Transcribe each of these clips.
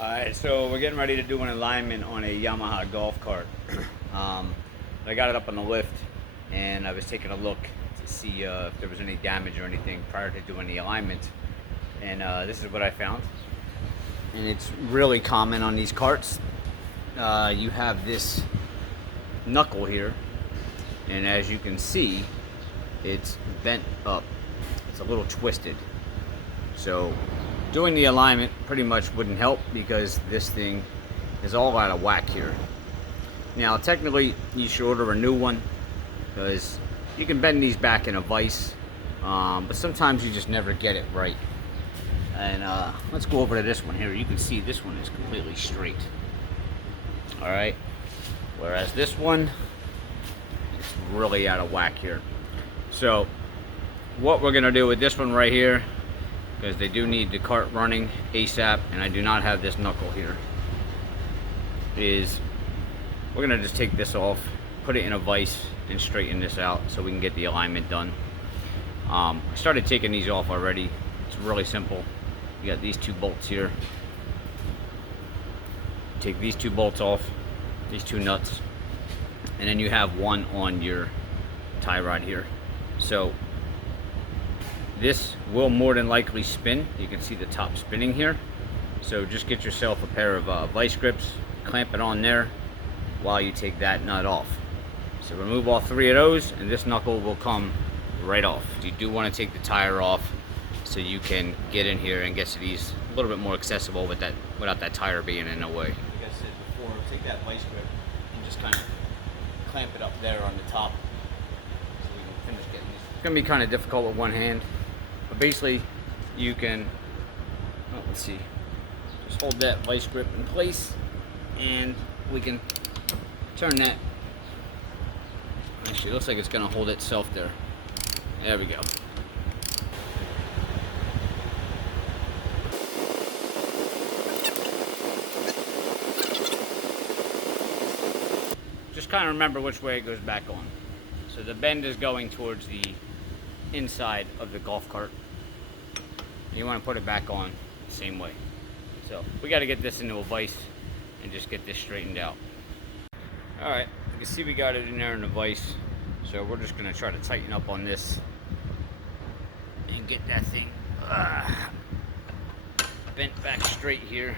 Alright, so we're getting ready to do an alignment on a Yamaha golf cart. I got it up on the lift and I was taking a look to see if there was any damage or anything prior to doing the alignment. And this is what I found. And it's really common on these carts. You have this knuckle here, and as you can see, it's bent up. It's a little twisted. So doing the alignment pretty much wouldn't help because this thing is all out of whack here. Now technically you should order a new one because you can bend these back in a vise, but sometimes you just never get it right. And let's go over to this one here. You can see this one is completely straight. Alright, whereas this one, it's really out of whack here. So what we're gonna do with this one right here, because they do need the cart running ASAP, and I do not have this knuckle here, is we're gonna just take this off, put it in a vise, and straighten this out so we can get the alignment done. I started taking these off already. It's really simple. You got these two bolts here. Take these two bolts off, these two nuts, and then you have one on your tie rod here. So this will more than likely spin. You can see the top spinning here. So just get yourself a pair of vice grips, clamp it on there while you take that nut off. So remove all three of those and this knuckle will come right off. You do want to take the tire off so you can get in here and get to these a little bit more accessible with that, without that tire being in the way. Like I said before, take that vice grip and just kind of clamp it up there on the top so we can finish getting these. It's going to be kind of difficult with one hand, but basically you can, oh, let's see, just hold that vice grip in place and we can turn that. Actually, it looks like it's going to hold itself there. There we go. Just kind of remember which way it goes back on. So the bend is going towards the inside of the golf cart. You want to put it back on the same way. So we got to get this into a vise and just get this straightened out. Alright, you can see we got it in there in the vise. So we're just going to try to tighten up on this and get that thing bent back straight here.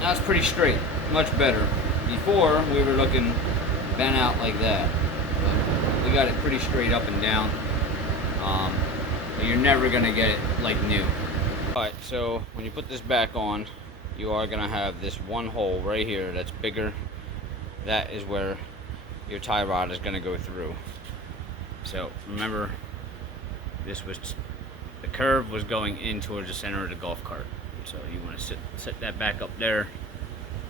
Now it's pretty straight, much better. Before we were looking bent out like that, but we got it pretty straight up and down. But you're never gonna get it like new. Alright, so when you put this back on, you are gonna have this one hole right here that's bigger. That is where your tie rod is gonna go through. So remember, this was, the curve was going in towards the center of the golf cart. So you want to set that back up there,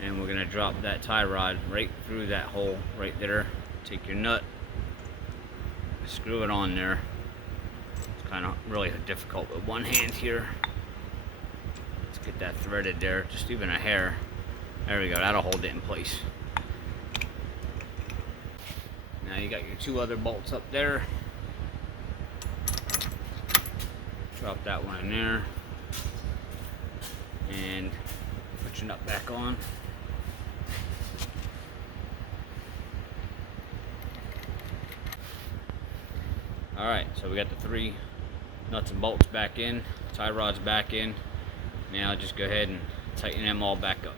and we're going to drop that tie rod right through that hole right there. Take your nut, screw it on there. It's kind of really difficult with one hand here. Let's get that threaded there, just even a hair. There we go, that'll hold it in place. Now you got your two other bolts up there. Drop that one in there. And put your nut back on. Alright, so we got the three nuts and bolts back in, tie rods back in. Now just go ahead and tighten them all back up.